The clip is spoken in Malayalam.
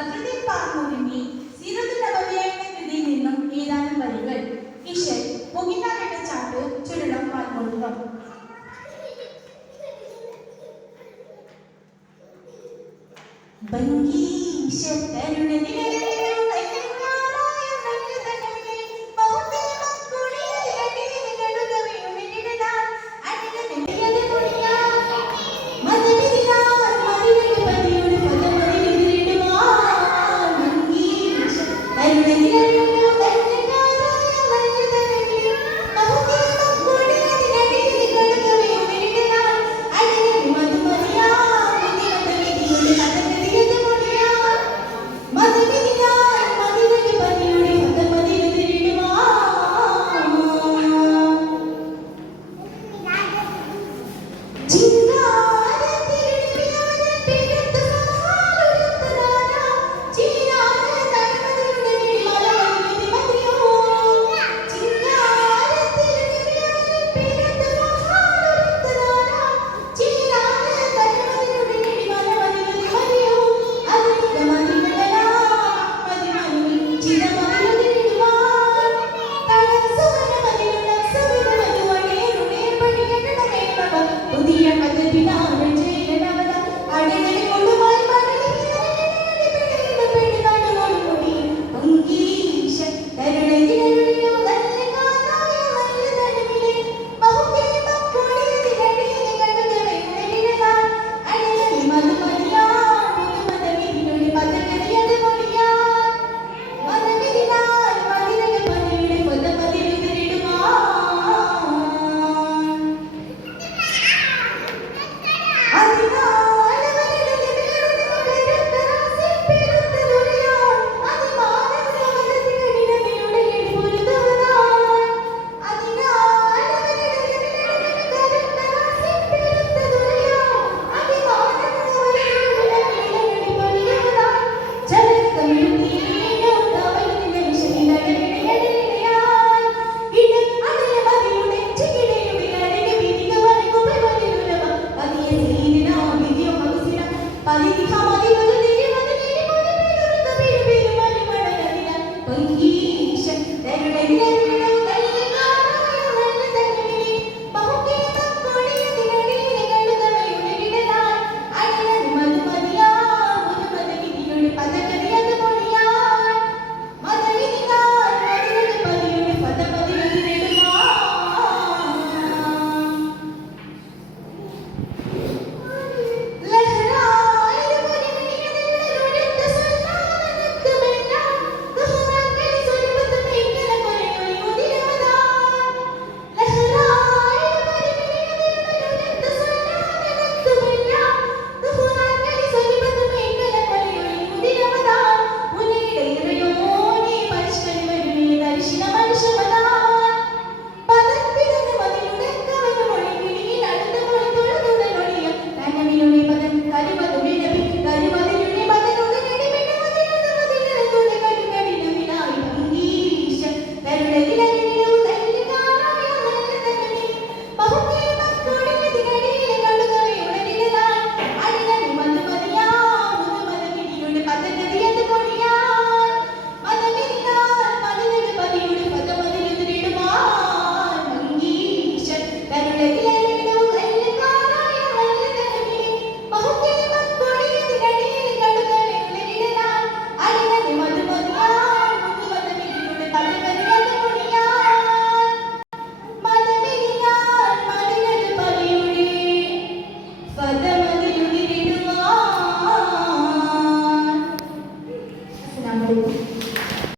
ബദ്രുദ്ദീൻ പാർമൂരിന്റെ സീറത്തുൽ നബവിയ എന്ന കൃതിയിൽ നിന്നും ഏതാനും വരികൾ. ഇഷൽ മുകിനാകട്ട ചാട്ട് ചുരുളം പാൽക്കൊള്ളുക ഭംഗീശ തരുണനിലയും കൈകാലായ Jesus